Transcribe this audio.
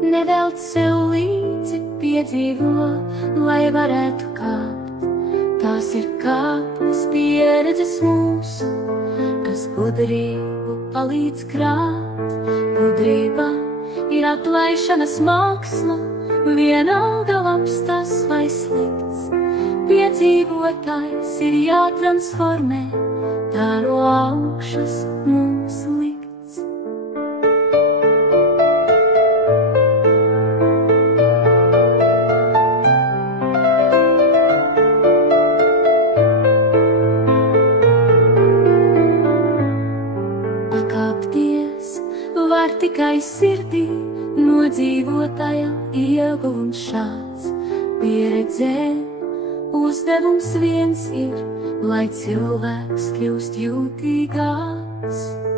Nevelt sev līdzi piedzīvo, lai varētu kāpt. Tās ir kāpnes pieredzes mūsu, kas gudrību palīdz krāt. Gudrība ir atlaišanas māksla, vienalga labs tas vai slikts. Piedzīvotājs ir jātransformē, tā no augšas mums likts. Pakāpties var tikai sirdī, nodzīvotajam ieguvums šāds. Pieredzē uzdevums viens ir, lai cilvēks kļūst jūtīgāks.